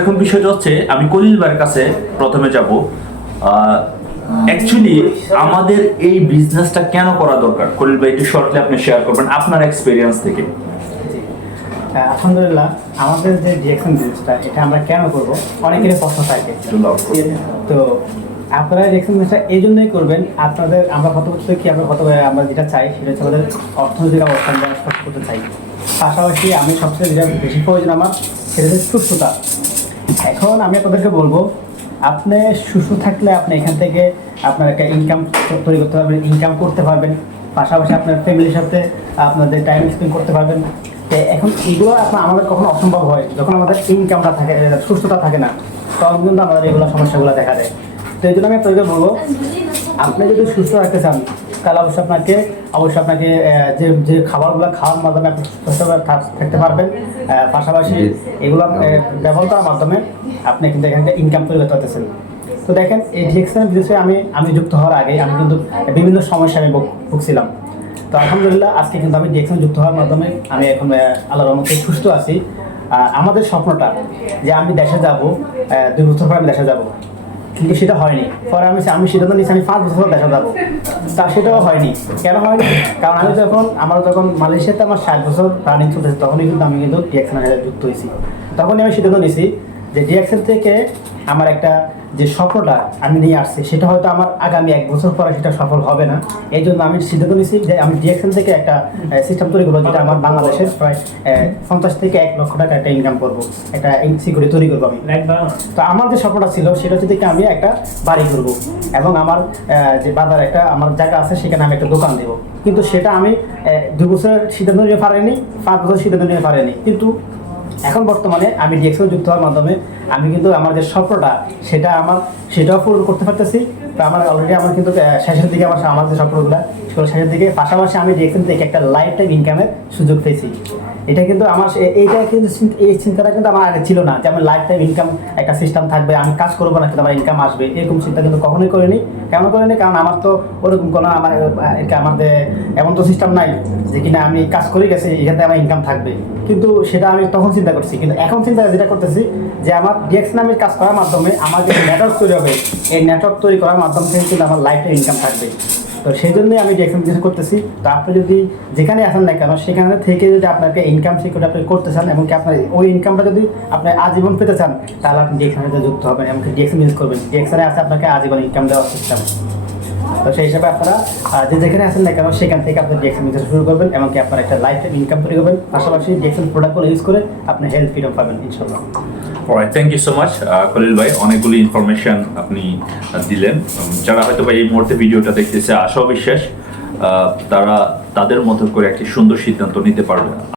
এখন বিষয়টা হচ্ছে আমি কলিল ভাইয়ের কাছে প্রথমে যাব। অ্যাকচুয়ালি আমাদের এই বিজনেসটা কেন করা দরকার? কলিল ভাই একটু শর্টলি আপনি শেয়ার করবেন আপনার এক্সপিরিয়েন্স থেকে। আলহামদুলিল্লাহ আমাদের যে বিজনেসটা এটা আমরা কেন করব? অনেকেরই প্রশ্ন থাকে। তো আপনারা বিজনেসটা এই জন্যই করবেন আপনাদের আমরা কত বছর কি আমরা কত আমরা যেটা চাই সেটা হচ্ছে আমাদের অর্থনৈতিক অবস্থান করতে চাই। পাশাপাশি আমি সবচেয়ে যেটা বেশি প্রয়োজন আমার সেটা হচ্ছে সুস্থতা। এখন আমি আপনাদেরকে বলব, আপনি সুস্থ থাকলে আপনি এখান থেকে আপনার একটা ইনকাম তৈরি করতে পারবেন ইনকাম করতে পারবেন। পাশাপাশি আপনার ফ্যামিলির সাথে আপনাদের টাইম স্পেন্ড করতে পারবেন। তো এখন এগুলো আপনার আমাদের কখনো অসম্ভব হয়, যখন আমাদের ইনকামটা থাকে সুস্থতা থাকে না, তখন কিন্তু আমাদের এগুলো সমস্যাগুলো দেখা দেয়। তো এই জন্য আমি আপনাদেরকে বলব, আপনি যদি সুস্থ রাখতে চান তাহলে অবশ্যই আপনাকে অবশ্যই আপনাকে যে যে খাবারগুলো খাওয়ার মাধ্যমে আপনি সুস্থভাবে থাকতে পারবেন। পাশাপাশি এগুলো ব্যবহার করার মাধ্যমে আপনি কিন্তু এখানে ইনকাম তৈরি করতে পারতেছেন। তো দেখেন এই ডিএক্সএন বিজনেসে আমি আমি যুক্ত হওয়ার আগে আমি কিন্তু বিভিন্ন সমস্যা আমি ভুগ- ভুগছিলাম। তো আলহামদুলিল্লাহ আজকে কিন্তু আমি ডিএক্সএন যুক্ত হওয়ার মাধ্যমে আমি এখন আহ, আল্লাহর রহমতে সুস্থ আছি। আমাদের স্বপ্নটা যে আমি দেশে যাব দুই বছর পর আমি দেশে যাব। কিন্তু সেটা হয়নি। পরে আমি আমি সিদ্ধান্ত নিয়েছি আমি পাঁচ বছর দেখা যাব। তা সেটাও হয়নি। কেন হয়নি? কারণ আমি যখন আমার যখন মালয়েশিয়াতে আমার ষাট বছর রানিং চলতেছে, তখনই কিন্তু আমি কিন্তু ডিএক্সেল যুক্ত হয়েছি। তখনই আমি সিদ্ধান্ত নিয়েছি যে ডিএক্সেল থেকে আমার একটা যে স্বপ্নটা আমি নিয়ে আসছি সেটা হয়তো আমার আগামী এক বছর পরে সেটা সফল হবে না। এই জন্য আমি সিদ্ধান্ত নিয়েছি যে আমি ডিএক্সেল থেকে একটা সিস্টেম তৈরি করব যেটা আমার বাংলাদেশের প্রায় পঞ্চাশ থেকে এক লক্ষ টাকা একটা ইনকাম করব একটা সিকিউরিটি তৈরি করব আমি। তো আমার যে স্বপ্নটা ছিল সেটা হচ্ছে যে কি আমি একটা বাড়ি করব এবং আমার যে বাজার একটা আমার জায়গা আছে সেখানে আমি একটা দোকান দেবো। কিন্তু সেটা আমি দুই বছরের সিদ্ধান্ত নিয়ে পারিনি পাঁচ বছর সিদ্ধান্ত নিয়ে পারিনি। কিন্তু এখন বর্তমানে আমি ডিএক্সও যুক্ত হওয়ার মাধ্যমে আমি কিন্তু আমার যে স্বপ্নটা, সেটা আমার, সেটাও পূরণ করতে পারতেছি। আমার অলরেডি আমার কিন্তু শেষের দিকে আমার আমার যে স্বপ্নগুলো শেষের দিকে। পাশাপাশি আমি ডিএক্সএন থেকে একটা লাইফ টাইম ইনকামের সুযোগ পেয়েছি। এটা কিন্তু আমার এইটা কিন্তু এই চিন্তাটা কিন্তু আমার আগে ছিল না যে আমার লাইফ টাইম ইনকাম একটা সিস্টেম থাকবে, আমি কাজ করব না কিন্তু আমার ইনকাম আসবে। এরকম চিন্তা কিন্তু কখনোই করিনি। কেন করিনি? কারণ আমার তো ওরকম কোনো আমার আমাদের এমন তো সিস্টেম নাই যে কিনা আমি কাজ করে গেছি, এখান আমার ইনকাম থাকবে। কিন্তু সেটা আমি তখন চিন্তা করছি। কিন্তু এখন চিন্তা যেটা করতেছি যে আমার ডিএক্স নামের কাজ করার মাধ্যমে আমার যে নেটওয়ার্ক তৈরি হবে, এই নেটওয়ার্ক তৈরি করার মাধ্যমে থেকে কিন্তু আমার লাইফ ইনকাম থাকবে। তো সেই জন্যই আমি বিজনেস করতেছি, তো আপনি যদি যেখানে আসেন না কেন, সেখানে থেকে যদি আপনাকে ইনকাম সিকিউরিটি আপনি করতে চান, এবং আপনার ওই ইনকামটা যদি আপনি আজীবন পেতে চান, তাহলে আপনি ডিএক্সএনের যুক্ত হবেন, এমনকি ডিএক্সএন ইউজ করবেন। ডিএক্সএনে আছে আপনাকে আজীবন ইনকাম দেওয়ার সিস্টেম তো সেই হিসাবে আপনারা যে যেখানে আসেন না কেন, সেখান থেকে আপনি ডিএক্সএন বিজনেস শুরু করবেন এমনকি আপনার একটা লাইফ টাইম ইনকাম তৈরি করবেন। পাশাপাশি ডিএক্সএন প্রোডাক্টগুলো ইউজ করে আপনি হেলথ ফ্রিডম পাবেন ইনশাল্লাহ alright thank you so much Khalil ভাই। অনেকগুলি ইনফরমেশন আপনি দিলেন। যারা হয়তো বা এই মুহূর্তে ভিডিওটা দেখতেছে, আশা বিশ্বাস তারা তাদের মতো করে একটি সুন্দর সিদ্ধান্ত নিতে পারবে।